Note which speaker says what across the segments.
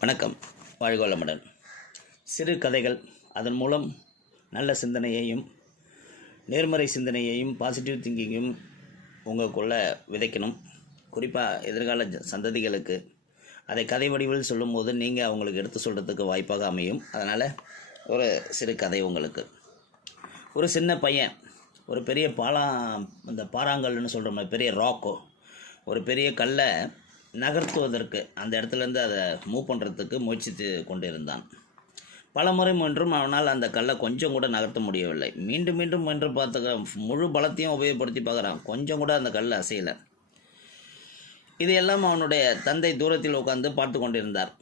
Speaker 1: வணக்கம். வாழ்க வளமுடன் சிறு கதைகள் அதன் மூலம் நல்ல சிந்தனையையும் நேர்மறை சிந்தனையையும் பாசிட்டிவ் திங்கிங்கையும் உங்களுக்குள்ளே விதைக்கணும். குறிப்பாக எதிர்கால சந்ததிகளுக்கு. அதை கதை வடிவில் சொல்லும்போது நீங்கள் அவங்களுக்கு எடுத்து சொல்கிறதுக்கு வாய்ப்பாக அமையும். அதனால் ஒரு சிறு கதை உங்களுக்கு. ஒரு சின்ன பையன் ஒரு பெரிய பாலா இந்த பாறாங்கல்னு சொல்கிற மாதிரி பெரிய ராக்கோ ஒரு பெரிய கல்லை நகர்த்துவதற்கு அந்த இடத்துலேருந்து அதை மூவ் பண்ணுறதுக்கு முயற்சித்து கொண்டிருந்தான். பல முறை முயன்றும் அவனால் அந்த கல்லை கொஞ்சம் கூட நகர்த்த முடியவில்லை. மீண்டும் மீண்டும் முயன்று பார்த்துக்க முழு பலத்தையும் உபயோகப்படுத்தி பார்க்குறான். கொஞ்சம் கூட அந்த கல் அசையலை. இதையெல்லாம் அவனுடைய தந்தை தூரத்தில் உட்காந்து பார்த்து கொண்டிருந்தார்.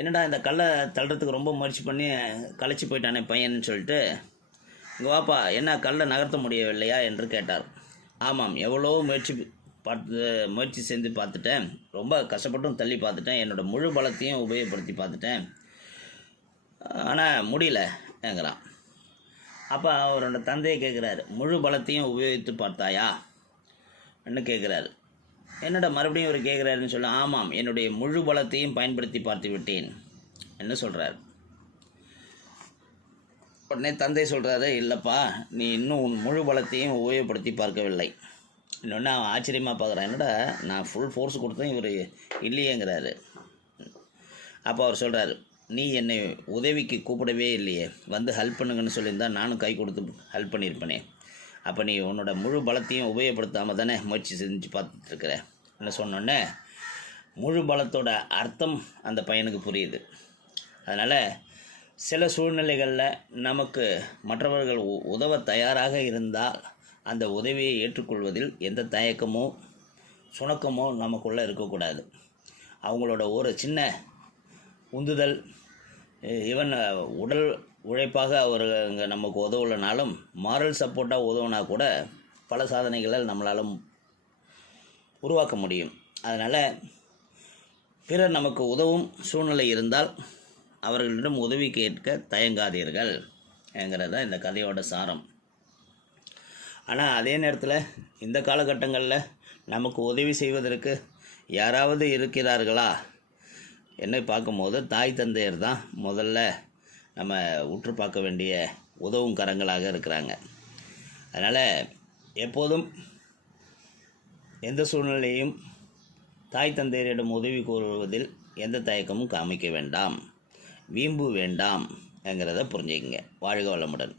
Speaker 1: என்னடா இந்த கல்லை தள்ளுறதுக்கு ரொம்ப முயற்சி பண்ணி களைச்சி போயிட்டானே பையன்னு சொல்லிட்டு இங்கே வாப்பா என்ன கல்லை நகர்த்த முடியவில்லையா? என்று கேட்டார். ஆமாம் எவ்வளோ முயற்சி பார்த்து முயற்சி செஞ்சு பார்த்துட்டேன். ரொம்ப கஷ்டப்பட்டும் தள்ளி பார்த்துட்டேன். என்னோடய முழு பலத்தையும் உபயோகப்படுத்தி பார்த்துட்டேன். ஆனால் முடியலங்கிறான் அப்போ அவரோட தந்தையை கேட்குறாரு முழு பலத்தையும் உபயோகித்து பார்த்தாயா? என்று கேட்குறாரு என்னோட மறுபடியும் அவர் கேட்குறாருன்னு சொல்ல ஆமாம் என்னுடைய முழு பலத்தையும் பயன்படுத்தி பார்த்து விட்டேன் என்று சொல்கிறார் உடனே தந்தை சொல்கிறாரு இல்லைப்பா நீ இன்னும் உன் முழு பலத்தையும் உபயோகப்படுத்தி பார்க்கவில்லை. இன்னொன்று அவன் ஆச்சரியமாக பார்க்குறான் என்னடா நான் ஃபுல் ஃபோர்ஸ் கொடுத்தேன் இவர் இல்லையேங்கிறாரு. அப்போ அவர் சொல்கிறார் நீ என்னை உதவிக்கு கூப்பிடவே இல்லையே. வந்து ஹெல்ப் பண்ணுங்கன்னு சொல்லியிருந்தா நானும் கை கொடுத்து ஹெல்ப் பண்ணியிருப்பேனே. அப்போ நீ உன்னோட முழு பலத்தையும் உபயோகப்படுத்தாமல் தானே முயற்சி செஞ்சு பார்த்துட்ருக்குற? என்ன சொன்னோன்னே முழு பலத்தோட அர்த்தம் அந்த பையனுக்கு புரியுது. அதனால் சில சூழ்நிலைகளில் நமக்கு மற்றவர்கள் உ- உதவ தயாராக இருந்தால் அந்த உதவியை ஏற்றுக்கொள்வதில் எந்த தயக்கமோ சுணக்கமோ நமக்குள்ளே இருக்கக்கூடாது. அவங்களோட ஒரு சின்ன உந்துதல் ஈவன் உடல் உழைப்பாக அவருங்க நமக்கு உதவலைனாலும் மாரல் சப்போர்ட்டாக உதவுனா கூட பல சாதனைகளை நம்மளால் உருவாக்க முடியும். அதனால் பிறர் நமக்கு உதவும் சூழ்நிலை இருந்தால் அவர்களிடம் உதவி கேட்க தயங்காதீர்கள் என்கிறது தான் இந்த கதையோட சாரம். ஆனால் அதே நேரத்தில் இந்த காலகட்டங்களில் நமக்கு உதவி செய்வதற்கு யாராவது இருக்கிறார்களா? என்னை பார்க்கும்போது தாய் தந்தையர் தான் முதல்ல நம்ம உற்று பார்க்க வேண்டிய உதவும் கரங்களாக இருக்கிறாங்க. அதனால் எப்போதும் எந்த சூழ்நிலையும் தாய் தந்தையரிடம் உதவி கோருவதில் எந்த தயக்கமும் காமிக்க வேண்டாம். வீம்பு வேண்டாம் என்கிறத புரிஞ்சுக்கங்க. வாழ்க வளமுடன்.